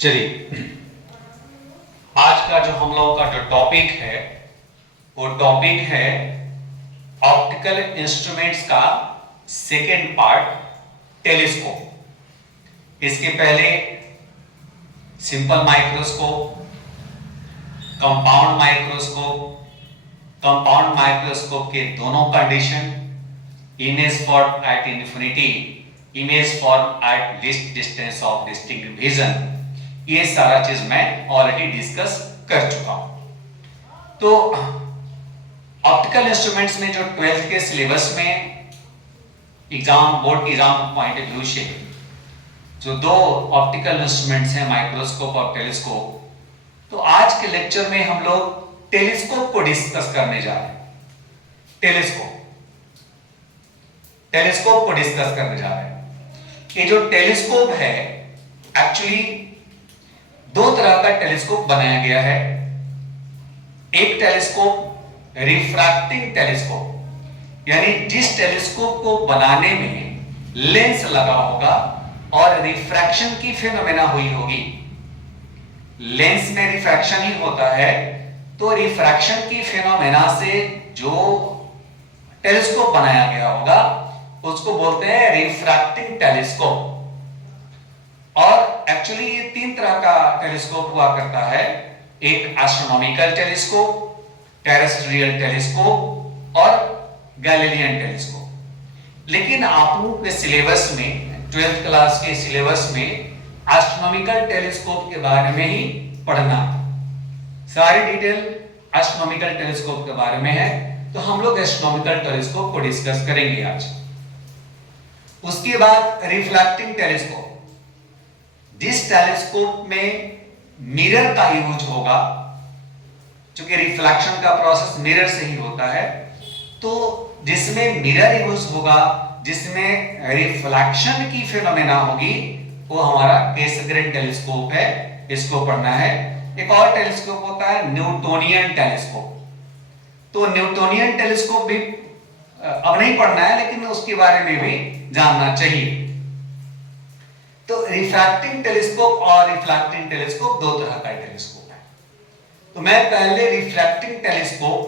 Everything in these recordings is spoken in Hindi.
चलिए, आज का जो हम लोग का जो टॉपिक है वो टॉपिक है ऑप्टिकल इंस्ट्रूमेंट्स का सेकेंड पार्ट, टेलीस्कोप। इसके पहले simple microscope, compound microscope, compound microscope के दोनों condition, image form at infinity, image form eight least distance of distinct vision, ये सारा चीज मैं ऑलरेडी डिस्कस कर चुका हूं। तो ऑप्टिकल इंस्ट्रूमेंट्स में जो 12th के सिलेबस में exam board exam point of view से जो दो ऑप्टिकल इंस्ट्रूमेंट्स हैं, माइक्रोस्कोप और टेलीस्कोप, तो आज के लेक्चर में हम लोग टेलीस्कोप को डिस्कस करने जा रहे हैं। टेलीस्कोप को डिस्कस करने जा रहे हैं। ये जो टेलीस्कोप है, एक्चुअली दो तरह का टेलीस्कोप बनाया गया है। एक टेलीस्कोप रिफ्रैक्टिंग टेलीस्कोप, यानी जिस टेलीस्कोप को बनाने में लेंस लगा होगा और रिफ्रैक्शन की फिनोमेना हुई होगी। लेंस में रिफ्रैक्शन ही होता है, तो रिफ्रैक्शन की फिनोमेना से जो टेलीस्कोप बनाया गया होगा उसको बोलते हैं रिफ्रैक्टिंग टेलीस्कोप। और एक्चुअली ये तीन तरह का टेलीस्कोप हुआ करता है। एक एस्ट्रोनॉमिकल टेलीस्कोप, टेरेस्ट्रियल टेलीस्कोप और गैलीलियन टेलीस्कोप। लेकिन आप लोगों के सिलेबस में, 12th क्लास के सिलेबस में एस्ट्रोनॉमिकल टेलीस्कोप के बारे में ही पढ़ना है। सारी डिटेल एस्ट्रोनॉमिकल टेलीस्कोप के बारे में है, तो हम लोग एस्ट्रोनॉमिकल टेलीस्कोप को डिस्कस करेंगे आज। उसके बाद रिफ्लेक्टिंग टेलीस्कोप, जिस टेलीस्कोप में मिरर का यूज होगा, क्योंकि रिफ्लेक्शन का प्रोसेस मिरर से ही होता है, तो जिसमें मिरर यूज होगा, जिसमें रिफ्लेक्शन की फिनोमेना होगी, वो हमारा कैसग्रेन टेलीस्कोप है। इसको पढ़ना है। एक और टेलीस्कोप होता है न्यूटोनियन टेलीस्कोप। तो न्यूटोनियन टेलीस्कोप भी अब नहीं पढ़ना है, लेकिन उसके बारे में भी जानना चाहिए। तो रिफ्रैक्टिंग टेलीस्कोप और रिफ्लेक्टिंग टेलीस्कोप दो तरह का टेलीस्कोप है। तो मैं पहले रिफ्लेक्टिंग टेलीस्कोप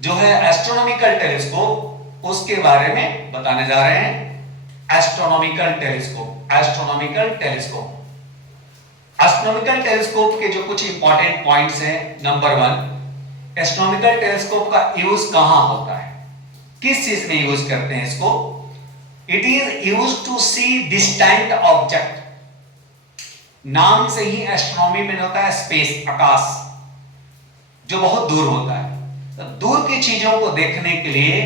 जो है एस्ट्रोनॉमिकल टेलीस्कोप, उसके बारे में बताने जा रहे हैं। Astronomical telescope, astronomical telescope, astronomical telescope के जो कुछ इंपॉर्टेंट पॉइंट्स हैं। नंबर 1, एस्ट्रोनॉमिकल टेलीस्कोप का यूज कहां होता है, किस चीज में यूज करते हैं इसको? It is use to see distant object. नाम से ही एस्ट्रोनॉमी में होता है स्पेस, आकाश, जो बहुत दूर होता है। तो दूर की चीजों को देखने के लिए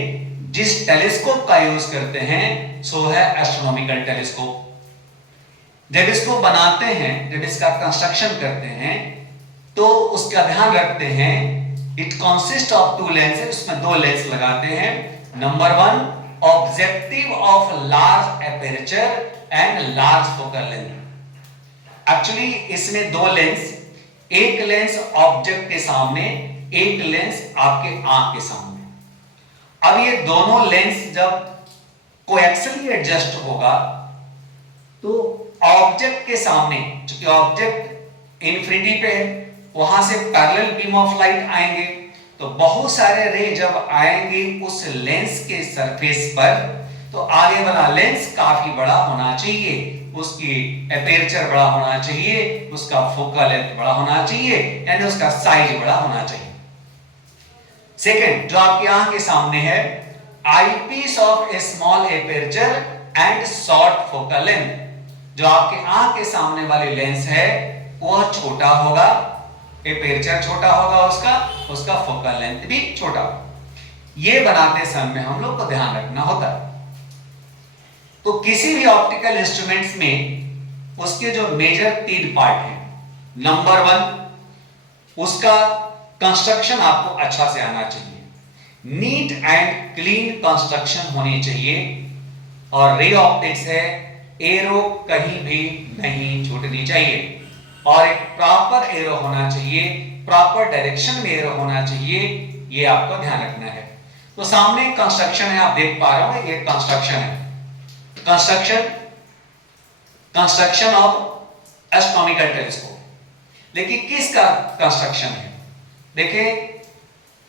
जिस टेलीस्कोप का यूज करते हैं सो है एस्ट्रोनॉमिकल टेलीस्कोप। जब इसको बनाते हैं, जब इसका कंस्ट्रक्शन करते हैं, तो उसका ध्यान रखते हैं इट कंसिस्ट ऑफ 2 लेंसेज, उसमें 2 लेंस लगाते हैं। Number 1, objective of large aperture and large focal length. Actually इसमें 2 लेंस, एक लेंस ऑब्जेक्ट के सामने, एक लेंस आपके आंख के सामने। अब ये दोनों लेंस जब कोएक्सियली एडजस्ट होगा, तो ऑब्जेक्ट के सामने, क्योंकि ऑब्जेक्ट इंफिनिटी पे है, वहां से पैरेलल बीम ऑफ लाइट आएंगे, तो बहुत सारे रे जब आएंगे उस लेंस के सरफेस पर, तो आगे वाला लेंस काफी बड़ा होना चाहिए, उसकी एपर्चर बड़ा होना चाहिए, उसका फोकल लेंथ बड़ा होना चाहिए, यानी उसका साइज बड़ा होना चाहिए। सेकंड, जो आपकी आंख के सामने है, eyepiece of A small aperture and short focal length. जो आपके आंख के सामने वाली लेंस है वह छोटा होगा, एपर्चर छोटा होगा, उसका फोकल लेंथ भी छोटा होगा। ये बनाते समय हम लोग को ध्यान रखना होता है। तो किसी भी ऑप्टिकल इंस्ट्रूमेंट्स में उसके जो मेजर 3 पार्ट हैं। नंबर 1, उसका कंस्ट्रक्शन आपको अच्छा से आना चाहिए, नीट एंड क्लीन कंस्ट्रक्शन होनी चाहिए। और रे ऑप्टिक्स है, एरो कहीं भी नहीं छूटनी चाहिए, और एक प्रॉपर एरो होना चाहिए, प्रॉपर डायरेक्शन में एरो होना चाहिए, ये आपको ध्यान रखना है। तो सामने कंस्ट्रक्शन है, आप देख पा रहे हो, ये कंस्ट्रक्शन है। Construction of astronomical telescope. लेकिन किसका कंस्ट्रक्शन है? देखिए,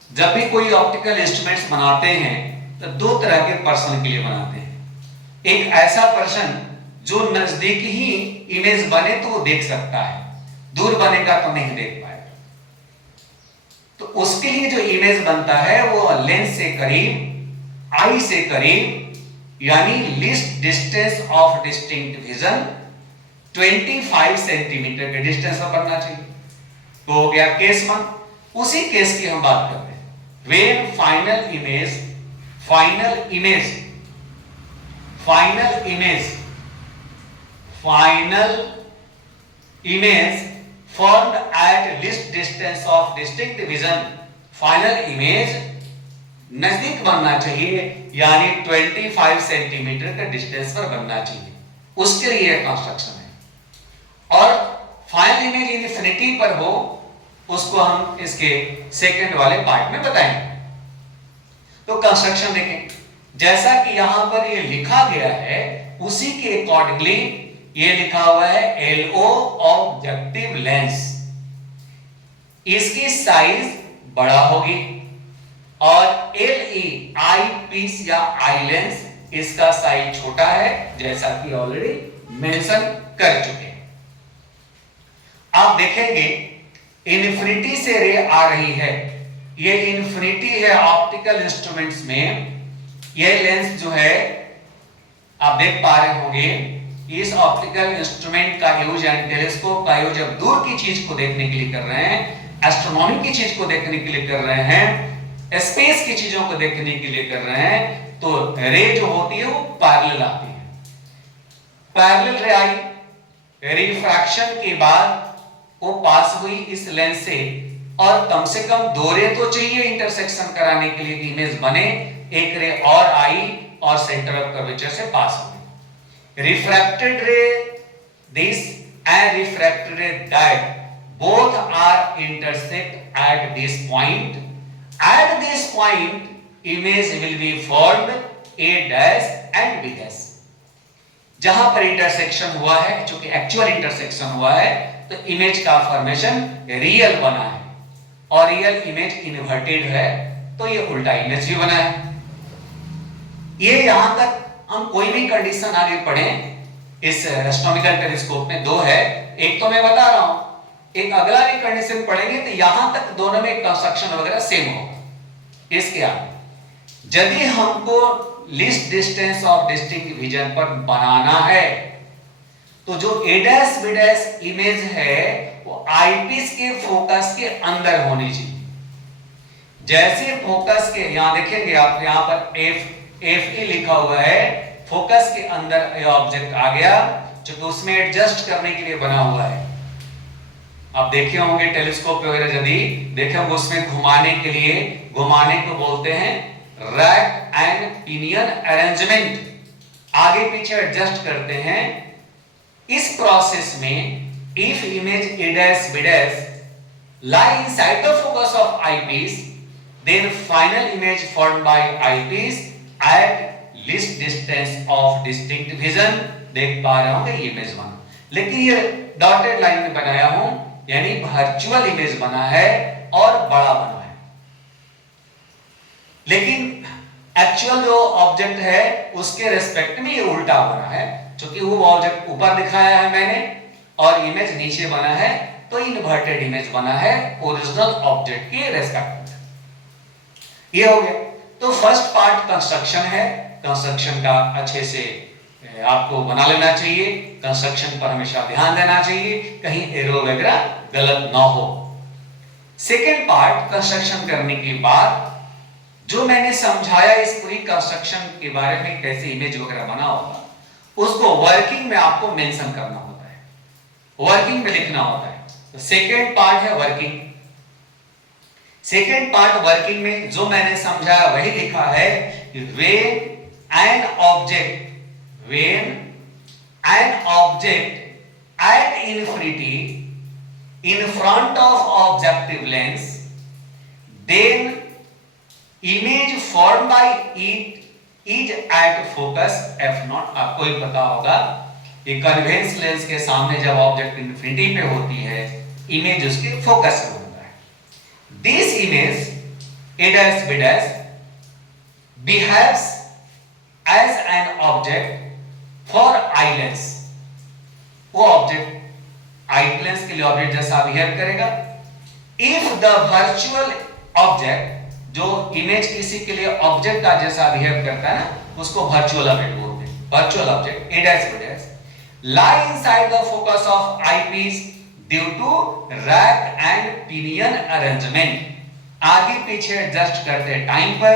जब भी कोई ऑप्टिकल इंस्ट्रूमेंट्स बनाते हैं तो दो तरह के पर्सन के लिए बनाते हैं। एक ऐसा पर्सन जो नजदीक ही इमेज बने तो वो देख सकता है, दूर बनेगा तो नहीं देख पाएगा। तो उसके लिए जो इमेज बनता है वो लेंस से करीब, आई से करीब, यानी least distance of distinct vision 25 centimetre के डिस्टेंस पर बनना चाहिए। तो हो गया केस 1। उसी केस की हम बात करते हैं। When final image formed at least distance of distinct vision, final image नजदीक बनना चाहिए, यानी 25 सेंटीमीटर के डिस्टेंस पर बनना चाहिए। उसके लिए कंस्ट्रक्शन है। और फाइनल इमेज इन्फिनिटी पर हो, उसको हम इसके सेकंड वाले पार्ट में बताएंगे। तो कंस्ट्रक्शन देखें, जैसा कि यहां पर ये लिखा गया है उसी के अकॉर्डिंगली ये लिखा हुआ है LO ऑब्जेक्टिव लेंस। इसकी साइज बड़ा होगी और LE आई पीस या आई लेंस, इसका साइज छोटा है, जैसा कि ऑलरेडी मेंशन कर चुके हैं। आप देखेंगे इन्फिनिटी से रे आ रही है, ये इन्फिनिटी है ऑप्टिकल इंस्ट्रूमेंट्स में। ये लेंस जो है आप देख पा रहे होंगे, इस ऑप्टिकल इंस्ट्रूमेंट का यूज एंड टेलीस्कोप का यूज जब दूर की चीज को देखने के लिए कर रहे हैं, एस्ट्रोनॉमी की चीज को देखने के लिए कर रहे हैं, स्पेस की चीजों को देखने के लिए कर रहे हैं, तो रे जो होती है वो पैरेलल आती है। पैरेलल रे आई, रिफ्रैक्शन के बाद वो पास हुई इस लेंस से, और कम से कम दो रे तो चाहिए इंटरसेक्शन कराने के लिए कि इमेज बने। एक रे और आई और सेंटर ऑफ कर्वेचर से पास हुई। Refracted ray this and refracted ray that both are intersect at this point. At this point, image will be formed A dash and B dash. जहां पर इंटरसेक्शन हुआ है, चूंकि एक्चुअल इंटरसेक्शन हुआ है, तो इमेज का फॉर्मेशन रियल बना है, और रियल इमेज इन्वर्टेड है, तो ये उल्टा इमेज भी बना है। ये यहां तक हम कोई भी कंडीशन आगे पढ़ें इस एस्ट्रोनॉमिकल टेलीस्कोप में दो है, एक तो मैं बता रहा हूं, एक अगला भी कंडीशन पढ़ेंगे तो यहां तक दोनों में कंस्ट्रक्शन वगैरह सेम होगा। इसके आगे यदि हमको least distance of distinct vision पर बनाना है, तो जो A dash B dash image है वो आईपीस के फोकस के अंदर होनी चाहिए। जैसे फोकस के, यहां देखेंगे आप, यहां पर FE लिखा हुआ है, फोकस के अंदर ये ऑब्जेक्ट आ गया, जो तो उसमें एडजस्ट करने के लिए बना हुआ है। आप देखे होंगे टेलीस्कोप वगैरह यदि देखे होंगे, उसमें घुमाने के लिए, घुमाने को बोलते हैं रैक एंड पिनियन अरेंजमेंट, आगे पीछे एडजस्ट करते हैं। इस प्रोसेस में if image A dash B dash lie inside the focus of eyepiece, then final image formed by eyepiece at least distance of distinct vision, देख पा रहे होंगे इमेज बना। लेकिन ये डॉटेड लाइन में बनाया हूं, यानी वर्चुअल इमेज बना है और बड़ा बना है। लेकिन एक्चुअल जो ऑब्जेक्ट है उसके रेस्पेक्ट में ये उल्टा बना है, क्योंकि वो ऑब्जेक्ट ऊपर दिखाया है मैंने और इमेज नीचे बना है, तो इन्वर्टेड इमेज बना है ओरिजिनल ऑब्जेक्ट के रेस्पेक्ट में। ये हो गया। तो फर्स्ट पार्ट कंस्ट्रक्शन है, कंस्ट्रक्शन का अच्छे से आपको बना लेना चाहिए, कंस्ट्रक्शन पर हमेशा ध्यान देना चाहिए, कहीं एरो वगैरह गलत ना हो। सेकेंड पार्ट कंस्ट्रक्शन करने के बाद जो मैंने समझाया इस पूरी कंस्ट्रक्शन के बारे में, कैसे इमेज वगैरह बना होगा, उसको वर्किंग में आपको मेंशन करना होता है, वर्किंग में लिखना होता है। तो सेकेंड पार्ट है वर्किंग। सेकेंड पार्ट वर्किंग में जो मैंने समझाया वही लिखा है कि when an object at infinity in front of objective lens, then image formed by it is at focus f0। आपको ही पता होगा कि कन्वेक्स लेंस के सामने जब ऑब्जेक्ट इन्फिनिटी पे होती है, इमेज उसके फोकस में होता है। This image A dash B dash behaves as an object for eye lens. वो ऑब्जेक्ट आई लेंस के लिए ऑब्जेक्ट जैसा बिहेव करेगा। इफ द वर्चुअल ऑब्जेक्ट, जो इमेज किसी के लिए ऑब्जेक्ट का जैसा बिहेव करता है ना, उसको वर्चुअल ऑब्जेक्ट बोलते हैं। Virtual object A dash B dash lie inside the focus of eyepiece due to rack and pinion arrangement। आगे पीछे एडजस्ट करते टाइम पर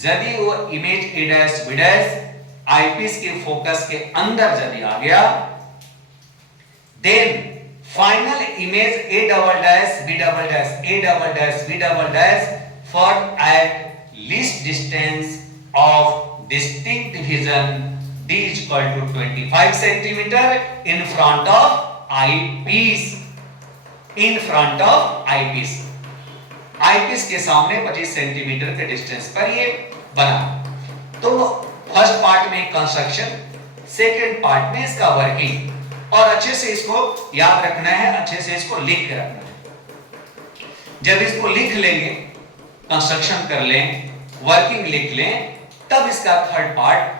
यदि वो image A dash B dash eyepiece के फोकस के अंदर यदि आ गया, then final image A double dash B double dash A double dash B double dash for at least distance of distinct vision D is equal to 25 centimeter in front of eyepiece। in front of eyepiece, eyepiece के सामने 25 सेंटीमीटर के डिस्टेंस पर ये बना। तो फर्स्ट पार्ट में कंस्ट्रक्शन, सेकंड पार्ट में इसका वर्किंग। और अच्छे से इसको याद रखना है, अच्छे से इसको लिख के रखना है। जब इसको लिख लेंगे, कंस्ट्रक्शन कर लें, वर्किंग लिख लें, तब इसका थर्ड पार्ट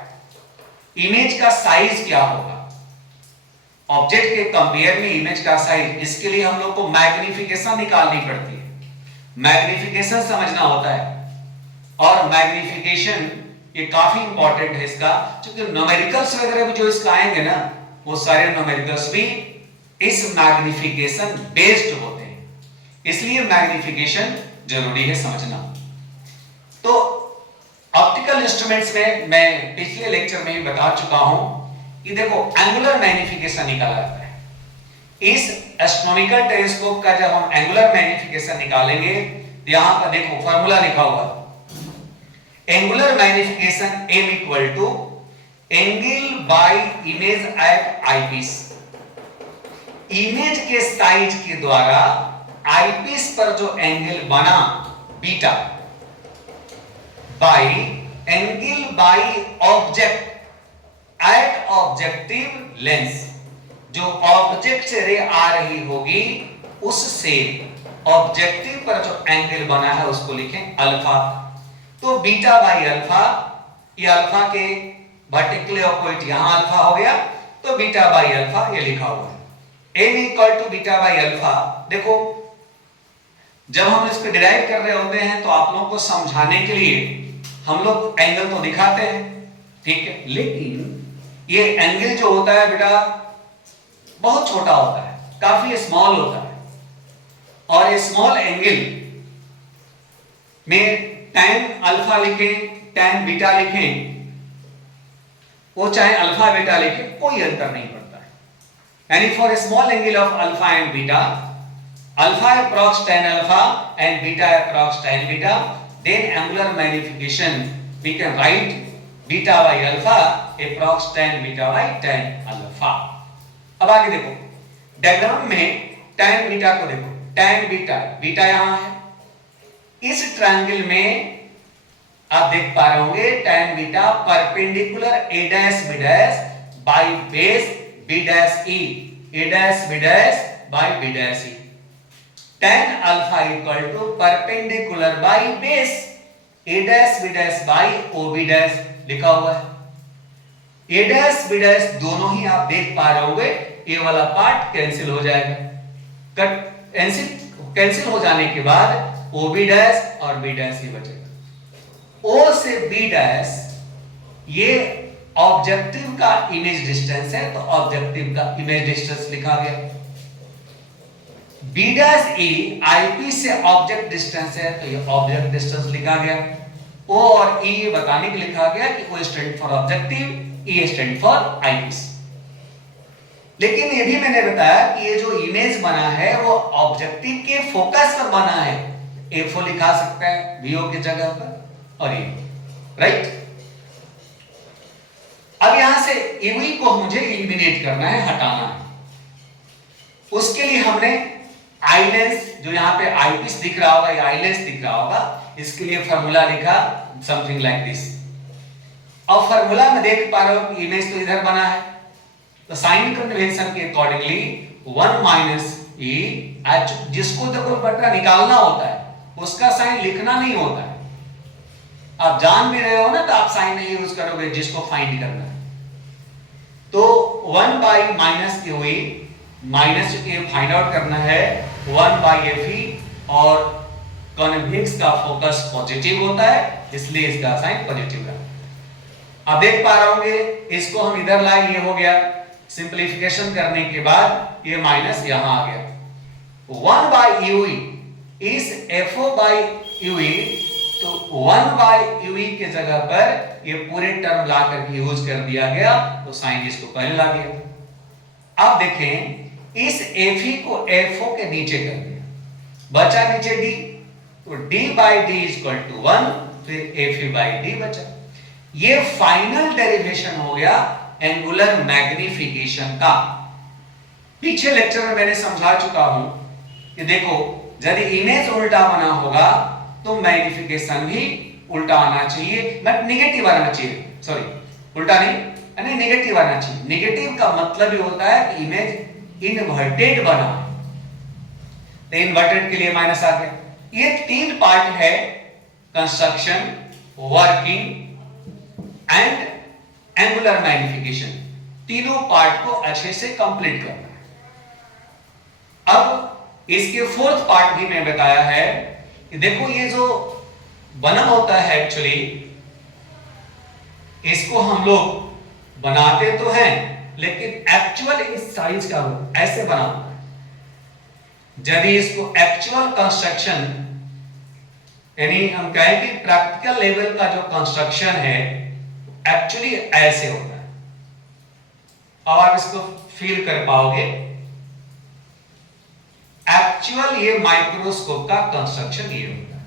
इमेज का साइज क्या होगा, ऑब्जेक्ट के कंपेयर में इमेज का साइज। इसके लिए हम लोग को मैग्निफिकेशन निकालनी पड़ती है, मैग्निफिकेशन समझना होता है। और मैग्निफिकेशन ये काफी इंपॉर्टेंट है इसका, क्योंकि न्यूमेरिकल्स वगैरह भी जो इसका आएंगे ना, वो सारे न्यूमेरिकल्स भी इस मैग्निफिकेशन बेस्ड होते हैं, इसलिए मैग्निफिकेशन जरूरी है समझना। तो ऑप्टिकल इंस्ट्रूमेंट्स में मैं पिछले लेक्चर में भी बता चुका हूं कि देखो एंगुलर मैग्निफिकेशन निकाला जाता है। इस एस्ट्रोनॉमिकल टेलीस्कोप का जब हम एंगुलर मैग्निफिकेशन निकालेंगे, तो यहां पर देखो फार्मूला लिखा हुआ, angular magnification M equal to angle by image at eyepiece. Image के साइज के द्वारा आईपीस पर जो एंगल बना beta, by angle by object at objective lens। जो ऑब्जेक्ट से रे आ रही होगी उससे ऑब्जेक्टिव पर जो एंगल बना है उसको लिखें अल्फा। तो बीटा बाई अल्फा, ये अल्फा के वर्टिकल ऑपोजिट यहां अल्फा हो गया, तो बीटा बाई अल्फा ये लिखा हुआ है। m equal to beta by alpha. देखो जब हम इसको डिराइव कर रहे होते हैं तो आप लोगों को समझाने के लिए हम लोग एंगल तो दिखाते हैं, ठीक है, लेकिन ये एंगल जो होता है बेटा बहुत छोटा होता है, काफी स्मॉल होता है। और स्मॉल एंगल में tan अल्फा लिखें, tan बीटा लिखें, वो चाहे अल्फा बीटा लिखें, कोई अंतर नहीं पड़ता है। यानी for small angle of alpha and beta, alpha approx tan alpha and beta approx tan beta, then angular magnification we can write beta by alpha approx tan beta by tan alpha। अब आगे देखो डायग्राम में tan बीटा को देखो, tan बीटा, बीटा यहां है, इस ट्रायंगल में आप देख पा रहे होंगे tan beta perpendicular a dash b dash by base b dash e, a dash b dash by b dash e। tan alpha equal to perpendicular by base a dash b dash by ob dash लिखा हुआ है। a dash b dash दोनों ही आप देख पा रहे होंगे, ये वाला पार्ट कैंसिल हो जाएगा, कट कैंसिल हो जाने के बाद ob dash और b dash ही बचेगा। o से b dash ये ऑब्जेक्टिव का इमेज डिस्टेंस है, तो ऑब्जेक्टिव का इमेज डिस्टेंस लिखा गया। B डैश E आईपी से ऑब्जेक्ट डिस्टेंस है, तो ये ऑब्जेक्ट डिस्टेंस लिखा गया। O और E ये बताने के लिखा गया कि O stand for objective, E stand for eyepiece. लेकिन ये भी मैंने बताया कि ये जो इमेज बना है वो ऑब्जेक्टिव के फोकस पर बना है, FO लिखा सकता है VO की जगह पर, और ये राइट। अब यहां से EV को मुझे एलिमिनेट करना है, हटाना है। उसके लिए हमने आई लेंस, जो यहाँ पे आईपीस दिख रहा होगा, या आई लेंस दिख रहा होगा, इसके लिए फार्मूला लिखा समथिंग लाइक दिस। और फार्मूला में देख पा रहे हो कि इमेज तो इधर बना है, तो साइन कन्वेंशन के अकॉर्डिंगली 1 माइनस ई, जिसको देखो बटा निकालना होता है उसका साइन लिखना नहीं होता है। आप जान भी रहे हो ना तो आप साइन नहीं यूज करोगे जिसको फाइंड करना है। तो 1 by minus you E, minus ये फाइंड आउट करना है 1 बाई एफ ई, और कॉन्वेक्स का फोकस पॉजिटिव होता है इसलिए इसका साइन पॉजिटिव है। अब देख पा रहे होंगे इसको हम इधर लाए, ये हो गया, सिंपलीफिकेशन करने के बाद ये माइनस यहां आ गया। 1 by U E is F O by U E, तो 1 बाई यू ई के जगह पर ये पूरे टर्म ला करके यूज कर दिया गया, तो साइन इसको पहले ला दिया। अब देखें इस एफ ई को एफ ओ के नीचे कर दिया, बचा नीचे डी, तो D by D equal to 1, फिर एफ ई बाई डी बचा। ये फाइनल डेरिवेशन हो गया एंगुलर मैग्निफिकेशन का। पीछे लेक्चर में मैंने समझा चुका हूं कि देखो यदि इमेज उल्टा बना होगा तो मैग्निफिकेशन भी उल्टा आना चाहिए, बट नेगेटिव आना चाहिए, सॉरी उल्टा नहीं, नेगेटिव आना चाहिए। नेगेटिव का मतलब ही होता है कि इमेज इनवर्टेड बना, तो इनवर्टेड के लिए माइनस आ गया। ये 3 पार्ट है, construction, working and angular magnification. तीनों पार्ट को अच्छे से कंप्लीट करना है। अब इसके 4th पार्ट भी मैं बताया है कि देखो ये जो बना होता है एक्चुअली इसको हम लोग बनाते तो हैं लेकिन एक्चुअल इस साइज का ऐसे बना होता है। यदि इसको एक्चुअल कंस्ट्रक्शन यानी हम कहें कि प्रैक्टिकल लेवल का जो कंस्ट्रक्शन है एक्चुअली ऐसे होता है। अब आप इसको फील कर पाओगे। एक्चुअल ये माइक्रोस्कोप का कंस्ट्रक्शन ये होता है।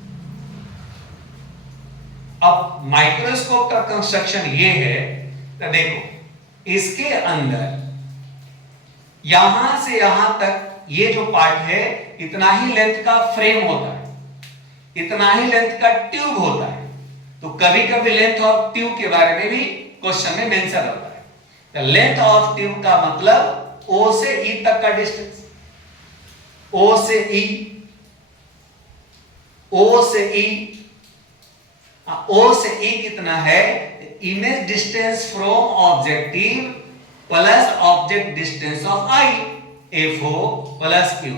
अब माइक्रोस्कोप का कंस्ट्रक्शन ये है, तो देखो इसके अंदर यहां से यहां तक ये जो पार्ट है इतना ही लेंथ का फ्रेम होता है, इतना ही लेंथ का ट्यूब होता है। तो कभी कभी लेंथ ऑफ ट्यूब के बारे में भी क्वेश्चन में मेंशन होता है। तो लेंथ ऑफ ट्यूब का मतलब ओ से ई तक का डिस्टेंस, ओ से ई, ओ से ई, ओ से ई कितना है? Image distance from objective plus object distance of I, FO plus Q.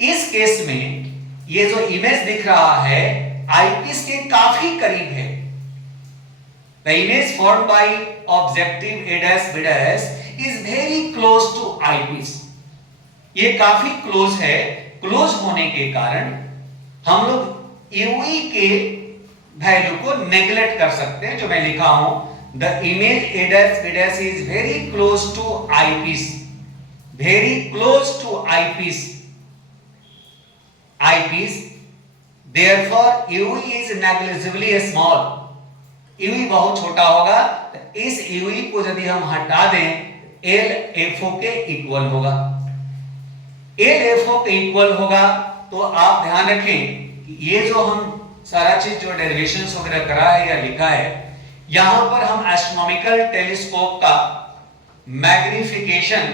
इस केस में ये जो इमेज दिख रहा है आईपीस के काफी करीब है। The image formed by objective A dash B dash is very close to eyepiece. ये काफी क्लोज है। क्लोज होने के कारण हम लोग यूई के वैल्यू को नेग्लेक्ट कर सकते हैं, जो मैं लिखा हूं the image A dash B dash is very close to eyepiece, very close to eyepiece, eyepiece, therefore UE is negligibly small। UE बहुत छोटा होगा, तो इस UE को यदि हम हटा दें LFO के इक्वल होगा। LFO के इक्वल होगा तो आप ध्यान रखें कि ये जो हम सारा चीज जो डेरिवेशंस वगैरह करा है या लिखा है, यहां पर हम एस्ट्रोनॉमिकल टेलीस्कोप का मैग्निफिकेशन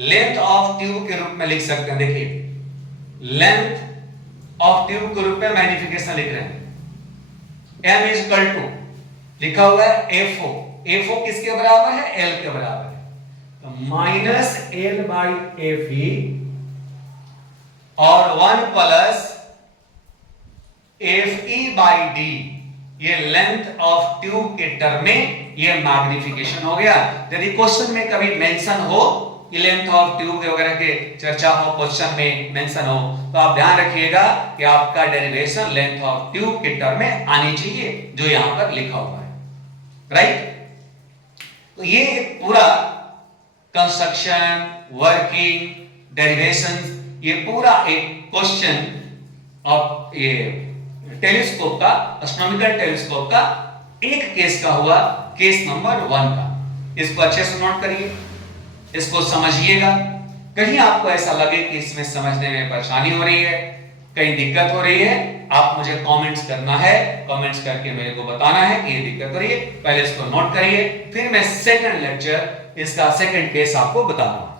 लेंथ ऑफ ट्यूब के रूप में लिख सकते हैं। देखिए लेंथ ऑफ ट्यूब के रूप में मैग्निफिकेशन लिख रहे हैं। m इज इक्वल टू लिखा हुआ है FO, FO किसके बराबर है? L के बराबर है, तो माइनस L बाई FE और 1 प्लस FE बाई D, ये लेंथ ऑफ ट्यूब के टर्म में ये मैग्निफिकेशन हो गया। यदि क्वेश्चन में कभी मेंशन हो लेंथ ऑफ ट्यूब वगैरह के चर्चा हो, क्वेश्चन में मेंशन हो, तो आप ध्यान रखिएगा कि आपका डेरिवेशन लेंथ ऑफ ट्यूब के टर्म में आनी चाहिए, जो यहां पर लिखा हुआ है, राइट। तो ये पूरा कंस्ट्रक्शन, वर्किंग, डेरिवेशन, ये पूरा एक क्वेश्चन ऑफ ये टेलीस्कोप का, एस्ट्रोनॉमिकल टेलीस्कोप का एक केस का हुआ, केस नंबर 1 का। इसको अच्छे से नोट करिए, इसको समझिएगा। कहीं आपको ऐसा लगे कि इसमें समझने में परेशानी हो रही है, कहीं दिक्कत हो रही है, आप मुझे कमेंट्स करना है, कमेंट्स करके मेरे को बताना है कि ये दिक्कत हो रही है। पहले इसको नोट करिए, फिर मैं सेकंड लेक्चर इसका सेकंड केस आपको बता रहा हूं।